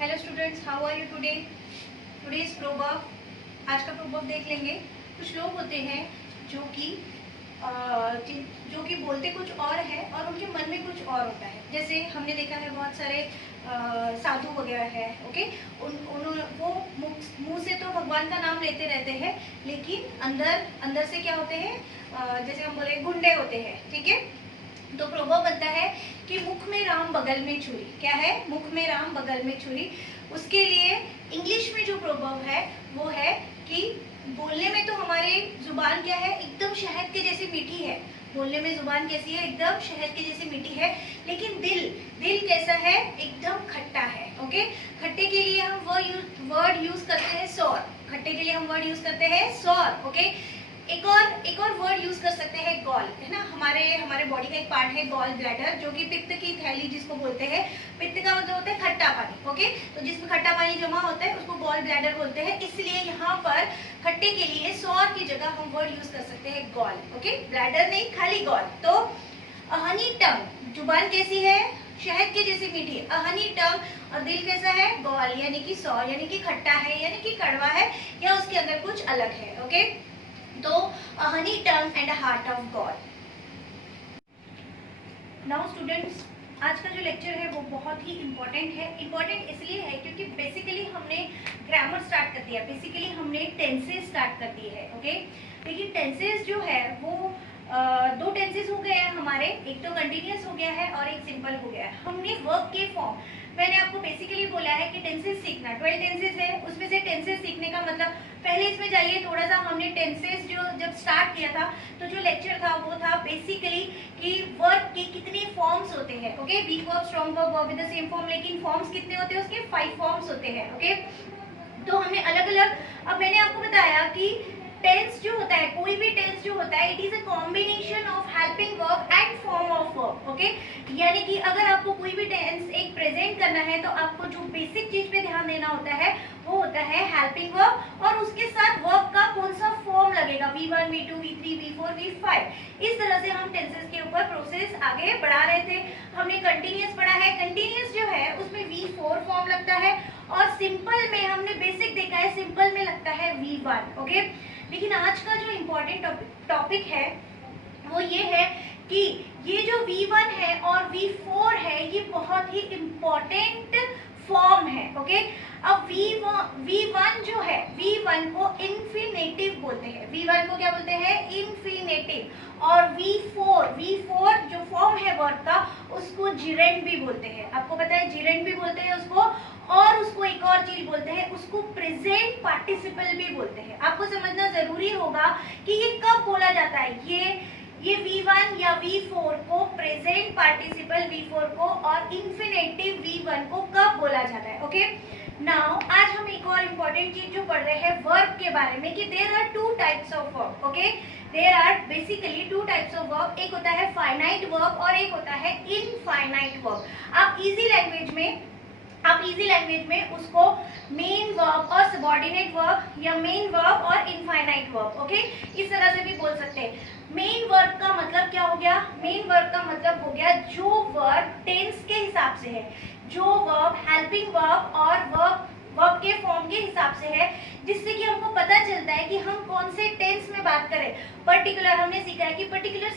Hello students, how are you today? Today's proverb, आज का proverb देख लेंगे। कुछ लोग होते हैं जो कि बोलते कुछ और है और उनके मन में कुछ और होता है। जैसे हमने देखा है बहुत सारे साधु वगैरह है, ओके। वो मुंह से तो भगवान का नाम लेते रहते हैं, लेकिन अंदर अंदर से क्या होते हैं, जैसे हम बोले गुंडे होते हैं, ठीक है। तो प्रोवर्ब बनता है कि मुख में राम बगल में छुरी। क्या है? मुख में राम बगल में छुरी। उसके लिए इंग्लिश में जो प्रोवर्ब है वो है कि बोलने में तो हमारी जुबान क्या है, एकदम शहद के जैसी मीठी है। बोलने में जुबान कैसी है? एकदम शहद के जैसी मीठी है। लेकिन दिल दिल कैसा है? एकदम खट्टा है, ओके। खट्टे के लिए हम वर्ड यूज करते हैं सौर। खट्टे के लिए हम वर्ड यूज करते हैं सौर, ओके। एक और वर्ड यूज कर सकते हैं गॉल, है ना। हमारे बॉडी का एक पार्ट है गॉल ब्लैडर, जो कि पित्त की थैली जिसको बोलते हैं। पित्त का मतलब होता है खट्टा पानी, ओके। तो जिसमें खट्टा पानी जमा होता है उसको गॉल ब्लैडर बोलते हैं। इसलिए यहाँ पर खट्टे के लिए सौर की जगह हम वर्ड यूज कर सकते हैं गॉल, ओके। ब्लैडर नहीं, खाली गॉल। तो हनी टंग, जुबान कैसी है? शहद के जैसी मीठी। हनी टंग। और दिल कैसा है? गॉल, यानी कि सौर, यानी कि खट्टा है, यानी कि कड़वा है, या उसके अंदर कुछ अलग है, ओके। तो a honey tongue and a heart of God. Now students, आज का जो लेक्चर है वो बहुत ही इम्पोर्टेंट है। इम्पोर्टेंट इसलिए है क्योंकि बेसिकली हमने ग्रामर स्टार्ट कर दिया, बेसिकली हमने टेंसेस स्टार्ट कर दिए है, ओके। लेकिन टेंसेस जो है वो दो टेंसेस हो गए हैं हमारे। एक तो कंटिन्यूअस हो गया है और एक सिंपल हो गया है। हमने वर्ब के फॉर्म, मैंने आपको बेसिकली बोला है कि टेंसेस सीखना, 12 टेंसेस है, उसमें से टेंसेस सीखने का मतलब पहले इसमें जाइए थोड़ा सा। हमने टेंसेस जो जब स्टार्ट किया था तो जो लेक्चर था वो था बेसिकली कि वर्ब के कितने फॉर्म्स होते हैं, ओके। Weak verb, strong verb, verb with the same form, लेकिन फॉर्म्स कितने होते हैं उसके? 5 फॉर्म्स होते हैं, ओके। तो हमें अलग अलग, अब मैंने आपको बताया कि टेंस जो होता है, कोई भी टेंस जो होता है, it is a combination of helping verb and form of verb, okay. यानी कि अगर आपको कोई भी टेंस एक प्रेजेंट करना है तो आपको जो बेसिक चीज पे ध्यान देना होता है वो होता है हेल्पिंग वर्ब, और उसके साथ वर्ब का कौन सा फॉर्म लगेगा, V1, V2, V3, V4, V5। इस तरह से हम टेंसेस के ऊपर प्रोसेस आगे बढ़ा रहे थे। हमने कंटिन्यूअस पढ़ा है। कंटिन्यूअस जो है उसमें V4 फॉर्म लगता है, और सिंपल में हमने बेसिक देखा है, सिंपल में लगता है V1, ओके। लेकिन आज का जो इम्पोर्टेंट टॉपिक है वो ये है कि ये जो V1 है और V4 है ये बहुत ही इम्पोर्टेंट फॉर्म है, ओके। अब V1 जो है, V1 को इन्फिनेटिव बोलते हैं। V1 को क्या बोलते हैं? इन्फिनेटिव। और V4 जो फॉर्म है वर्ब का, उसको जिरेंड भी बोलते हैं। आपको पता है जिरेंड भी बोलते हैं उसको, और उसको एक और चीज बोलते हैं, उसको प्रेजेंट पार्टिसिपल भी बोलते हैं। आपको समझना जरूरी होगा कि ये कब बोला जाता है। ये V1 या V4 को, प्रेजेंट पार्टिसिपल V4 को और इन्फिनेटिव V1 को कब बोला जाता है, ओके। नाउ आज हम एक और इम्पोर्टेंट चीज जो पढ़ रहे हैं वर्ब के बारे में, कि there are 2 types of verb, okay. There are basically 2 types of verb. एक होता है फाइनाइट वर्ब और एक होता है इनफाइनाइट वर्ब। आप इजी लैंग्वेज में उसको मेन वर्ब और सबऑर्डिनेट वर्ब, या मेन वर्ब और इनफाइनाइट वर्ब, ओके, इस तरह से भी बोल सकते हैं। मेन वर्ब का मतलब क्या हो गया? मेन वर्ब का मतलब हो गया जो वर्ब टेंस के हिसाब से है, जो वर्ब हेल्पिंग वर्ब और वर्ब के फॉर्म के हिसाब से है, जिससे कि हमको पता चलता है कि हम कौन से टेंस में बात करें। पर्टिकुलर हमने सीखा है कि पर्टिकुलर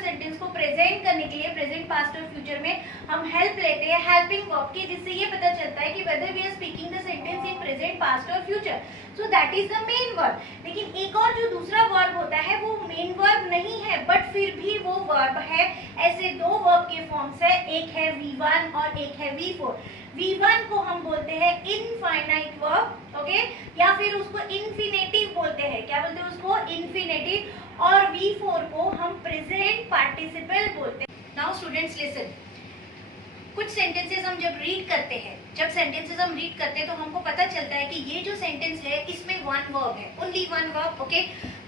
सेंटेंस को प्रेजेंट करने के लिए प्रेजेंट, पास्ट और फ्यूचर में हम हेल्प लेते हैं हेल्पिंग वर्ब की, जिससे ये पता चलता है कि whether we are speaking the sentence in present, past और future. So that is the main verb. लेकिन एक और जो दूसरा वर्ब होता है वो मेन वर्ब नहीं है, बट फिर भी वो वर्ब है। ऐसे 2 वर्ब के फॉर्म्स है, एक है V1 और एक है V4। V1 को हम बोलते हैं इनफाइनाइट वर्ब, ओके, या फिर उसको इन्फिनेटिव बोलते हैं। क्या बोलते हैं उसको? इन्फिनेटिव। और V4 को हम प्रेजेंट पार्टिसिपल बोलते हैं। नाउ स्टूडेंट्स लिसन, कुछ सेंटेंसेस हम जब रीड करते हैं, तो हमको पता चलता है कि ये जो सेंटेंस है इसमें 1 वर्ब है, ओनली 1 वर्ब, ओके।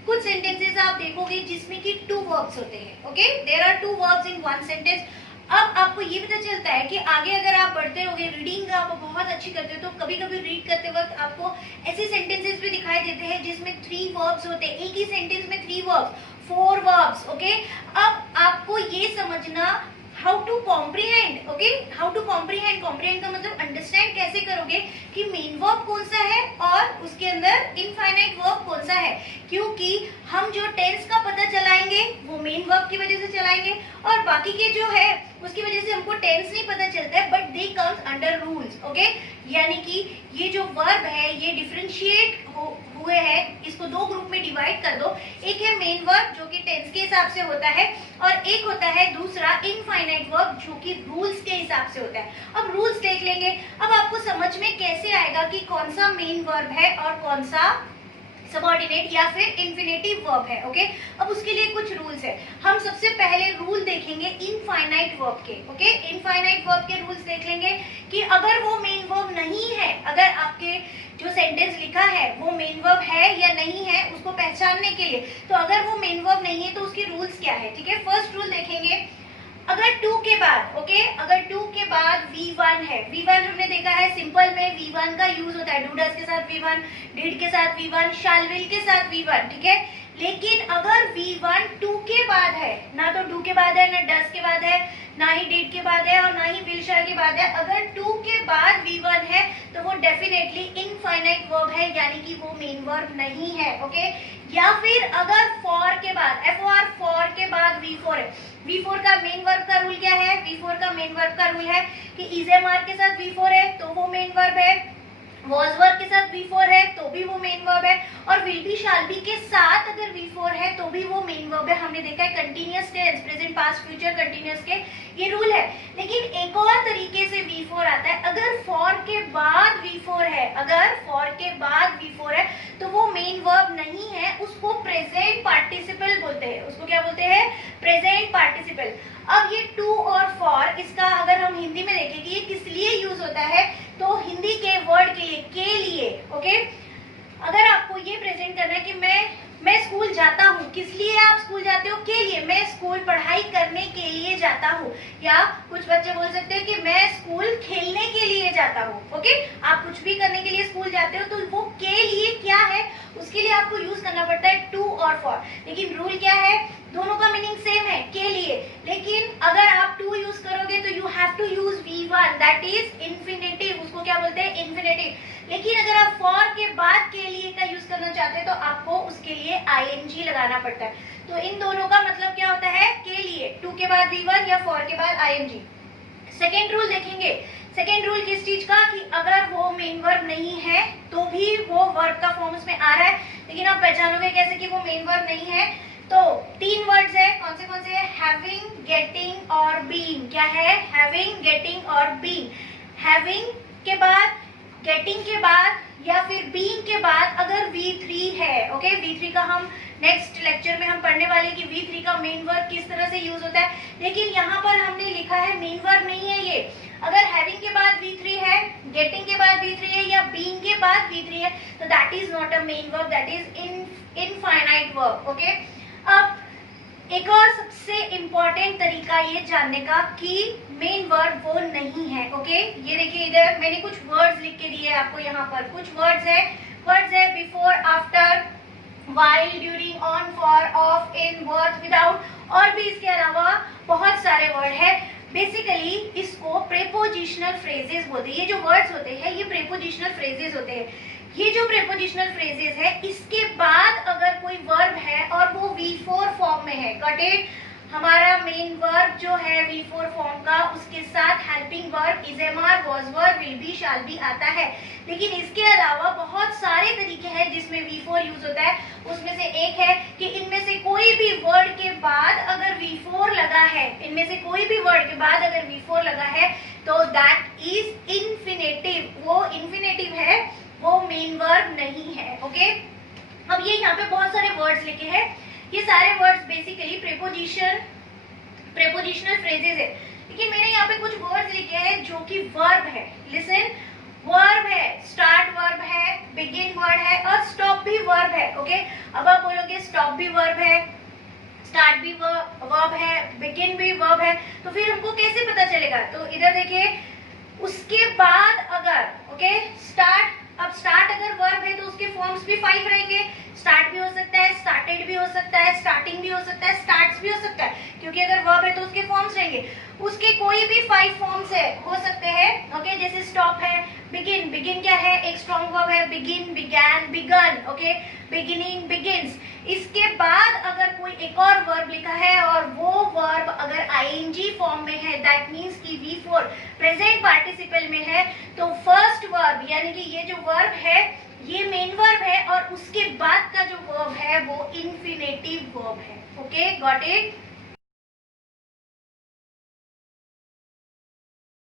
कुछ सेंटेंसेस आप देखोगे जिसमें कि 2 वर्ब्स होते हैं, okay. There are 2 verbs in 1 sentence. अब आपको ये पता चलता है कि आगे अगर आप बढ़ते रहोगे, रीडिंग आप बहुत अच्छी करते हो, तो कभी कभी रीड करते वक्त आपको ऐसे सेंटेंसेस भी दिखाई देते हैं जिसमें 3 वर्ब्स होते हैं। एक ही सेंटेंस में 3 वर्ब्स, 4 वर्ब्स, ओके। अब आपको ये समझना how to comprehend, okay. How to comprehend, comprehend का मतलब अंडरस्टैंड कैसे करोगे कि मेन वर्ब कौन सा है और उसके अंदर इनफाइनाइट वर्ब कौन सा है, क्योंकि हम जो टेंस का पता चलाएंगे वो मेन वर्ब की वजह से चलाएंगे और बाकी के जो है उसकी वजह से हमको टेंस नहीं पता चलता है, but they comes under rules, okay. यानी कि ये जो वर्ब है ये डिफरेंशिएट हुए हैं, इसको दो ग्रुप में डिवाइड कर दो। एक है मेन वर्ब जो कि टेंस के हिसाब से होता है और एक होता है दूसरा इनफाइनाइट वर्ब जो कि रूल्स के हिसाब से होता है। अब रूल्स देख लेंगे। अब आपको समझ में कैसे आएगा कि कौन सा मेन वर्ब है और कौन सा सबऑर्डिनेट या फिर इंफिनिटिव वर्ब है, ओके। अब उसके लिए कुछ रूल्स है। हम सबसे पहले रूल देखेंगे इनफाइनाइट वर्ब के, ओके। इनफाइनाइट वर्ब के रूल्स देख लेंगे कि अगर वो मेन वर्ब नहीं है, अगर आपके जो सेंटेंस लिखा है वो मेन वर्ब है या नहीं है उसको पहचानने के लिए, तो अगर वो मेन वर्ब नहीं है तो उसके रूल्स क्या है, ठीक है। फर्स्ट रूल देखेंगे, अगर टू के बाद, ओके, अगर टू के बाद V1 है, V1 हमने देखा है सिंपल में V1 का यूज होता है, डू डज के साथ V1, डिड के साथ V1, शैल विल के साथ V1, ठीक है। लेकिन अगर V1 टू के बाद है, ना तो डू के बाद है, ना डज के बाद है, ना ही डिड के बाद है और ना ही विल शैल के बाद है, अगर टू के बाद V1 है तो वो डेफिनेटली इनफाइनाइट वर्ब है, यानी कि वो मेन वर्ब नहीं है, ओके। या फिर अगर फॉर के बाद, FOR फॉर के बाद V4 है, V4 का मेन वर्ब का रूल क्या है, V4 का मेन वर्ब का रूल है कि इज एम आर के साथ V4 है तो वो मेन वर्ब है, वॉज वर्ब के साथ V4 है तो भी वो मेन वर्ब है, और विल बी शाल बी के साथ अगर V4 है तो भी वो मेन वर्ब है। हमने देखा है continuous tense, present, past, future continuous के ये रूल है। लेकिन एक और तरीके से V4 आता है, अगर फॉर के बाद V4 है, अगर फॉर के बाद V4 है तो वो मेन वर्ब नहीं है, उसको प्रेजेंट पार्टिसिपल बोलते हैं, उसको क्या बोलते हैं, प्रेजेंट पार्टिसिपल। अब ये टू और फॉर, इसका अगर हम हिंदी में देखें कि ये किस लिए यूज होता है, तो हिंदी के वर्ड के लिए, ओके। अगर आपको ये प्रेजेंट करना है कि मैं स्कूल जाता हूँ, किस लिए आप स्कूल जाते हो, के लिए, मैं स्कूल पढ़ाई करने के लिए जाता हूँ, या कुछ बच्चे बोल सकते हैं कि मैं स्कूल खेलने के लिए जाता हूँ, ओके। आप कुछ भी करने के लिए स्कूल जाते हो तो वो के लिए क्या है, उसके लिए आपको यूज करना पड़ता है टू और फॉर। लेकिन रूल क्या है, दोनों का मीनिंग सेम है, के लिए, लेकिन अगर आप टू यूज करोगे तो you have to use V1, that is infinitive, उसको क्या बोलते हैं, इंफिनिटिव। लेकिन अगर आप फॉर के बाद के लिए का यूज करना चाहते हैं तो आपको उसके लिए ING लगाना पड़ता है। तो इन दोनों का मतलब क्या होता है, के लिए, टू के बाद V1 या फॉर के बाद ING। सेकेंड रूल देखेंगे, सेकेंड रूल किस चीज का, कि अगर वो मेन वर्ब नहीं है तो भी वो वर्ब का फॉर्म उसमें आ रहा है, लेकिन आप पहचानोगे कैसे कि वो मेन वर्ब नहीं है। तो तीन वर्ड्स है, कौन से है, हैविंग, गेटिंग और बीइंग। क्या है, हैविंग, गेटिंग और बीइंग। हैविंग के बाद, गेटिंग के बाद या फिर बीइंग के बाद अगर V3 है, ओके, V3 का हम नेक्स्ट लेक्चर में हम पढ़ने वाले कि V3 का मेन वर्ब किस तरह से यूज होता है, लेकिन यहाँ पर हमने लिखा है मेन वर्ब नहीं है ये। अगर हैविंग के बाद V3 है, गेटिंग के बाद V3 है या बीइंग के बाद V3 है तो that is not a main verb, that is infinite verb, okay. अब एक और सबसे इम्पोर्टेंट तरीका ये जानने का कि मेन वर्ब वो नहीं है, ओके। ये देखिए इधर मैंने कुछ वर्ड्स लिख के दिए आपको, यहाँ पर कुछ वर्ड्स है before, after, while, during, on, for, off, in, worth, without, और भी इसके अलावा बहुत सारे वर्ड है। बेसिकली इसको प्रेपोजिशनल फ्रेजेस बोलते हैं। ये जो वर्ड्स होते हैं ये प्रेपोजिशनल फ्रेजेस होते हैं। ये जो प्रेपोजिशनल फ्रेजेस है इसके बाद अगर कोई वर्ब है और वो V4 फॉर्म में है, गॉट इट, हमारा मेन वर्ब जो है V4 फॉर्म का, उसके साथ helping verb is am are, was verb, will be, shall be आता है। लेकिन इसके अलावा बहुत सारे तरीके हैं जिसमें V4 यूज होता है। उसमें से एक है कि इनमें से कोई भी वर्ड के बाद अगर V4 लगा है, इनमें से कोई भी वर्ड के बाद अगर V4 लगा है तो दैट इज इन्फिनेटिव, वो इन्फिनेटिव है, वो मेन वर्ब नहीं है, ओके। अब ये यहाँ पे बहुत सारे वर्ड्स लिखे हैं, ये सारे वर्ड्स बेसिकली प्रेपोजिशनल फ्रेजेस है, लेकिन मैंने यहाँ पे कुछ वर्ड्स लिखे हैं जो कि वर्ब है। लिसन, वर्ब है, स्टार्ट वर्ब है, बिगिन वर्ड है और स्टॉप भी वर्ब है, ओके। अब आप बोलोगे स्टॉप भी वर्ब है, स्टार्ट भी वर्ब है, बिगिन भी वर्ब है, तो फिर हमको कैसे पता चलेगा, तो इधर देखिए, उसके बाद अगर, ओके, स्टार्ट, अब स्टार्ट अगर वर्ब है तो उसके फॉर्म्स भी 5 रहेंगे। स्टार्ट भी हो सकता है, स्टार्टेड भी हो सकता है, स्टार्टिंग भी हो सकता है, स्टार्ट्स भी हो सकता है, क्योंकि अगर वर्ब है तो उसके फॉर्म्स रहेंगे। उसके कोई भी 5 फॉर्म्स है स्टॉप है, बिगिन, बिगिन क्या है, एक स्ट्रॉन्ग वर्ब है, begin, began, begun, okay, beginning, begins. इसके बाद अगर कोई एक और वर्ब लिखा है और वो वर्ब अगर आईएनजी फॉर्म में है, दैट मीन्स कि V4 प्रेजेंट पार्टिसिपल में है, तो फर्स्ट वर्ब यानी कि ये जो वर्ब है ये मेन वर्ब है और उसके बाद का जो वर्ब है वो इंफिनेटिव वर्ब है। Okay, got it.